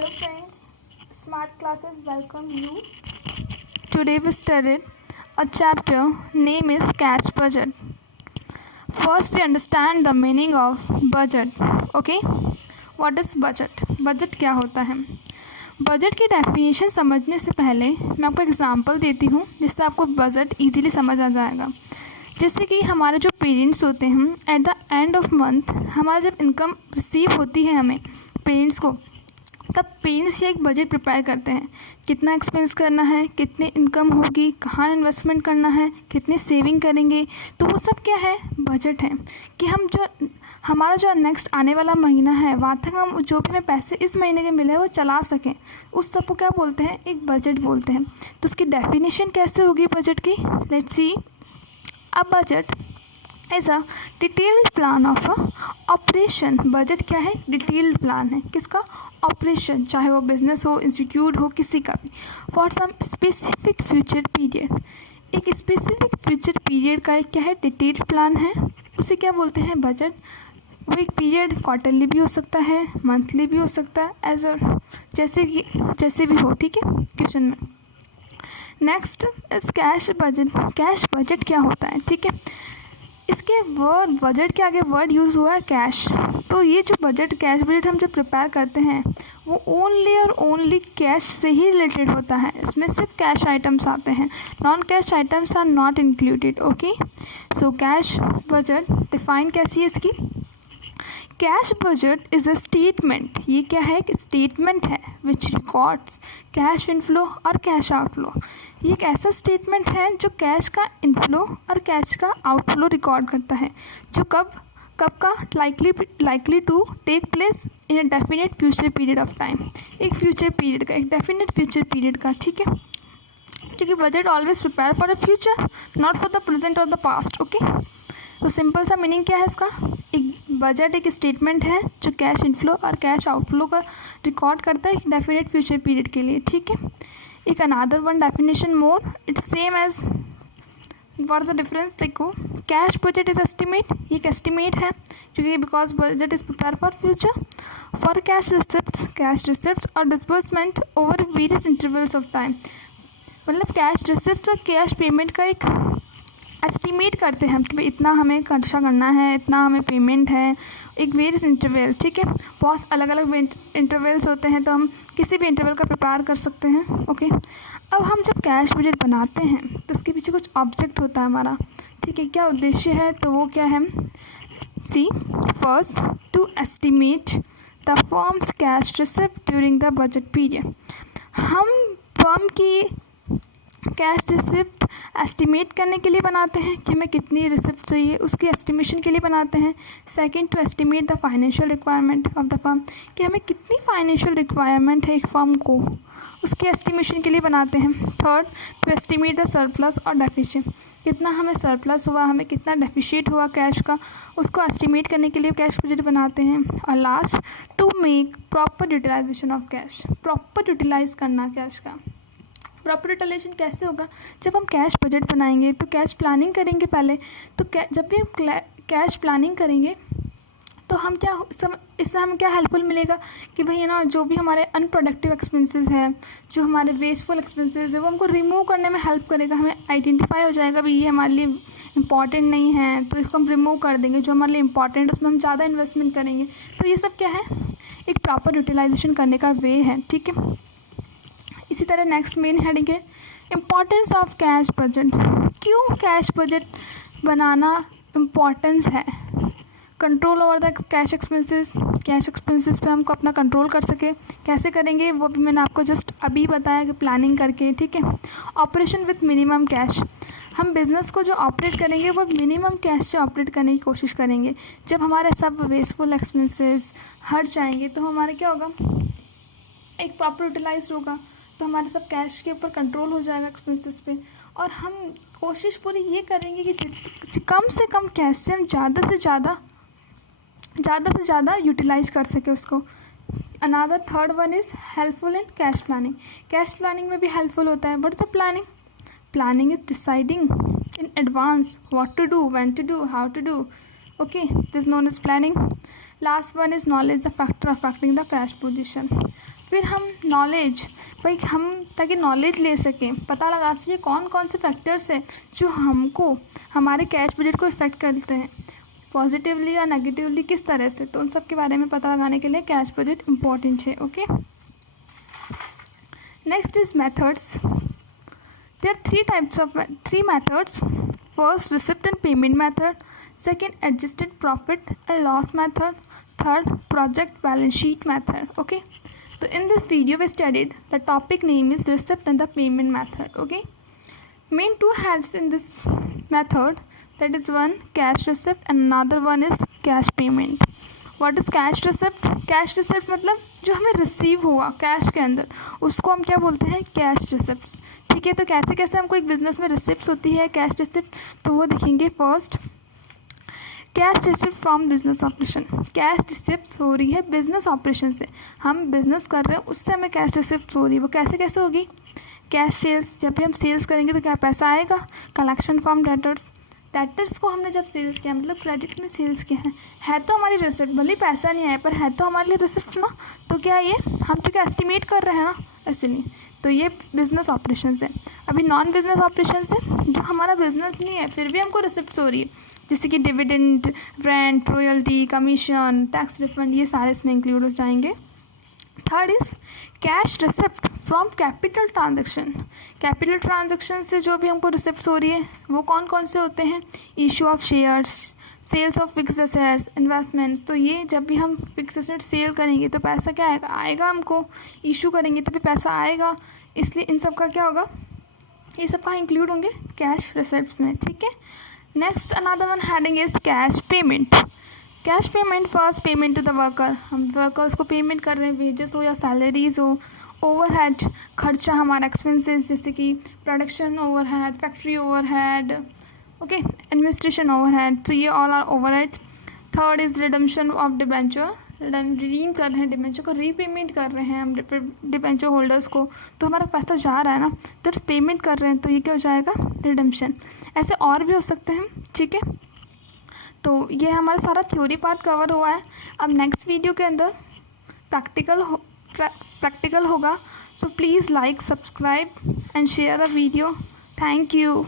Hello friends, Smart Classes welcome you. Today we studied a chapter name is Cash Budget. First we understand the meaning of budget. Okay, what is budget? Budget क्या होता है? Budget की definition समझने से पहले मैं आपको example देती हूँ जिससे आपको बजट इजीली समझ आ जाएगा। जैसे कि हमारे जो पेरेंट्स होते हैं at the end of month हमारा जब इनकम रिसीव होती है हमें पेरेंट्स को, तब पेरेंट्स ये एक बजट प्रिपेयर करते हैं, कितना एक्सपेंस करना है, कितनी इनकम होगी, कहाँ इन्वेस्टमेंट करना है, कितनी सेविंग करेंगे। तो वो सब क्या है, बजट है कि हम जो हमारा जो नेक्स्ट आने वाला महीना है वहाँ तक हम जो भी हमें पैसे इस महीने के मिले वो चला सकें, उस सब को क्या बोलते हैं, एक बजट बोलते हैं। तो उसकी डेफिनेशन कैसे होगी बजट की, let's see. A budget is a detailed plan of a operation. Budget क्या है, डिटेल्ड प्लान है किसका, ऑपरेशन, चाहे वो बिजनेस हो, इंस्टीट्यूट हो, किसी का भी, for some specific future period. एक स्पेसिफिक फ्यूचर पीरियड का एक क्या है, डिटेल्ड प्लान है, उसे क्या बोलते हैं, बजट। वो एक पीरियड क्वार्टरली भी हो सकता है, मंथली भी हो सकता है, एज और जैसे भी हो, ठीक है, क्वेश्चन में। नेक्स्ट इस कैश बजट। कैश बजट क्या होता है, ठीक है, इसके वर्ड बजट के आगे वर्ड यूज़ हुआ है कैश। तो ये जो बजट, कैश बजट हम जो प्रिपेयर करते हैं वो ओनली और ओनली कैश से ही रिलेटेड होता है। इसमें सिर्फ कैश आइटम्स आते हैं, non cash items are not included. Okay, so cash budget define कैसी है इसकी। Cash budget is a statement, ये क्या है, एक स्टेटमेंट है विच रिकॉर्ड्स कैश इनफ्लो और कैश आउटफ्लो। ये एक ऐसा स्टेटमेंट है जो कैश का इनफ्लो और कैश का आउटफ्लो रिकॉर्ड करता है, जो कब का likely to take place in a definite future period of time. एक फ्यूचर पीरियड का, एक डेफिनेट फ्यूचर पीरियड का, ठीक है, क्योंकि budget always prepare for the future, not for the present और द पास्ट। ओके, तो सिंपल सा मीनिंग क्या है इसका, एक बजट एक स्टेटमेंट है जो कैश इनफ्लो और कैश आउटफ्लो का रिकॉर्ड करता है एक डेफिनेट फ्यूचर पीरियड के लिए, ठीक है। एक another one definition more, it's same as, what the difference देखो, कैश बजट इज एस्टिमेट, ये एक एस्टिमेट है क्योंकि because budget is prepare for future. For cash receipt और disbursement over various intervals of time, मतलब कैश रिसिप्ट और cash payment का एक एस्टिमेट करते हैं कि भाई इतना हमें खर्चा करना है, इतना हमें पेमेंट है, एक वेरियस इंटरवल, ठीक है, बहुत अलग अलग इंटरवल्स होते हैं, तो हम किसी भी इंटरवल का प्रिपेयर कर सकते हैं। ओके, अब हम जब कैश बजट बनाते हैं तो उसके पीछे कुछ ऑब्जेक्ट होता है हमारा, ठीक है, क्या उद्देश्य है, तो वो क्या है, see first to estimate the firm's cash receipt during the budget period. हम फर्म की कैश रिसिप्ट एस्टिमेट करने के लिए बनाते हैं कि हमें कितनी रिसिप्ट चाहिए, उसकी एस्टिमेशन के लिए बनाते हैं। Second, to estimate the financial requirement of the firm, कि हमें कितनी फाइनेंशियल रिक्वायरमेंट है एक फर्म को, उसके एस्टिमेशन के लिए बनाते हैं। Third, to estimate the surplus और डेफिशिएंट, कितना हमें सरप्लस हुआ, हमें कितना डेफिशिएट हुआ कैश का, उसको एस्टिमेट करने के लिए कैश बजट बनाते हैं। और last, to make proper utilization of cash, proper utilize करना कैश का। प्रॉपर यूटिलाइजेशन कैसे होगा, जब हम कैश बजट बनाएंगे तो कैश प्लानिंग करेंगे पहले, तो जब भी हम कैश प्लानिंग करेंगे तो हम क्या, इससे हमें क्या हेल्पफुल मिलेगा कि भाई है ना, जो भी हमारे अनप्रोडक्टिव एक्सपेंसेस है, जो हमारे वेस्टफुल एक्सपेंसेस है, वो हमको रिमूव करने में हेल्प करेगा। हमें आइडेंटिफाई हो जाएगा भाई ये हमारे लिए इंपॉर्टेंट नहीं है, तो इसको हम रिमूव कर देंगे, जो हमारे लिए इंपॉर्टेंट है उसमें हम ज़्यादा इन्वेस्टमेंट करेंगे। तो ये सब क्या है, एक प्रॉपर यूटिलाइजेशन करने का वे है, ठीक है। इसी तरह नेक्स्ट मेन हेडिंग है इम्पॉर्टेंस ऑफ कैश बजट। क्यों कैश बजट बनाना इम्पॉर्टेंस है, control over the cash expenses, cash expenses पे हमको अपना कंट्रोल कर सके, कैसे करेंगे वो भी मैंने आपको जस्ट अभी बताया कि प्लानिंग करके, ठीक है। ऑपरेशन विथ मिनिमम कैश, हम बिज़नेस को जो ऑपरेट करेंगे वो मिनिमम कैश से ऑपरेट करने की कोशिश करेंगे। जब हमारे सब वेस्टफुल एक्सपेंसेस हट जाएंगे तो हमारे क्या होगा, एक प्रॉपर यूटिलाइज होगा, तो हमारे सब कैश के ऊपर कंट्रोल हो जाएगा एक्सपेंसेस पे। और हम कोशिश पूरी ये करेंगे कि कम से कम कैश से हम ज़्यादा से ज़्यादा यूटिलाइज कर सके उसको। Another third one is helpful in cash planning, cash planning में भी हेल्पफुल होता है। What is the planning, planning is deciding in advance what to do, when to do, how to do. Okay, this known is planning. Last one is knowledge the factor affecting the cash position. फिर हम knowledge, भाई हम ताकि knowledge ले सकें, पता लगा सकें कौन कौन से फैक्टर्स हैं जो हमको हमारे कैश बजट को इफ़ेक्ट करते हैं पॉजिटिवली या नेगेटिवली किस तरह से, तो उन सब के बारे में पता लगाने के लिए कैश बजट इम्पॉर्टेंट है. Okay, next is methods. There are three methods. First, receipt and payment method. Second, adjusted profit and loss method. Third, project balance sheet method. Okay, so in this video we studied the topic name is receipt and the payment method. Okay, main two heads in this method, that is one cash receipt and another one is cash payment. What is cash receipt? Cash receipt मतलब जो हमें receive हुआ cash के अंदर उसको हम क्या बोलते हैं, कैश रिसिप्ट. ठीक है, तो कैसे कैसे हमको एक बिजनेस में रिसिप्ट होती है कैश रिसिप्ट, तो वो देखेंगे. First, cash receipt from business operation. Cash receipt हो रही है बिजनेस ऑपरेशन से, हम बिजनेस कर रहे हैं उससे हमें कैश रिसिप्ट हो रही है. वो कैसे कैसे होगी, कैश सेल्स, जब भी हम सेल्स करेंगे तो क्या पैसा आएगा. कलेक्शन फ्रॉम डेटर्स, डेटर्स को हमने जब सेल्स किया मतलब क्रेडिट में सेल्स किया है तो हमारी रिसिप्ट, भले पैसा नहीं आया पर है तो हमारे लिए रिसिप्ट ना. तो क्या ये हम तो क्या एस्टिमेट कर रहे हैं ना, इसलिए तो ये बिजनेस ऑपरेशन है. अभी नॉन बिजनेस ऑपरेशन से जो हमारा बिजनेस नहीं है फिर भी हमको रिसिप्ट हो रही है, जैसे कि dividend, rent, royalty, commission, tax refund, ये सारे इसमें इंक्लूड हो जाएंगे. Third is cash receipt from capital transaction. Capital transaction से जो भी हमको रिसिप्ट हो रही है वो कौन कौन से होते हैं, issue of shares, sales of fix assets, investments. तो ये जब भी हम फिक्स एसेट सेल करेंगे तो पैसा क्या आएगा हमको, इशू करेंगे तभी पैसा आएगा. इसलिए इन सब का क्या होगा, ये सब कहाँ इंक्लूड होंगे, कैश रिसिप्ट्स में. ठीक है, next another one heading is cash payment. Cash payment, first payment to the worker, हम वर्कर्स को पेमेंट कर रहे हैं, वेजेस हो या सैलरीज हो. ओवरहेड खर्चा, हमारा एक्सपेंसेस जैसे कि production overhead, factory overhead, okay, administration overhead, तो ये all are overhead. Third is redemption of debenture, redeem कर रहे हैं डिबेंचर को, रीपेमेंट कर रहे हैं हम डिबेंचर होल्डर्स को, तो हमारा पैसा जा रहा है ना तो पेमेंट कर रहे हैं, तो ये क्या हो जाएगा, रिडम्पशन. ऐसे और भी हो सकते हैं. ठीक है, तो ये हमारा सारा थ्योरी पार्ट कवर हुआ है. अब नेक्स्ट वीडियो के अंदर प्रैक्टिकल होगा. So please like, subscribe and share the video. Thank you.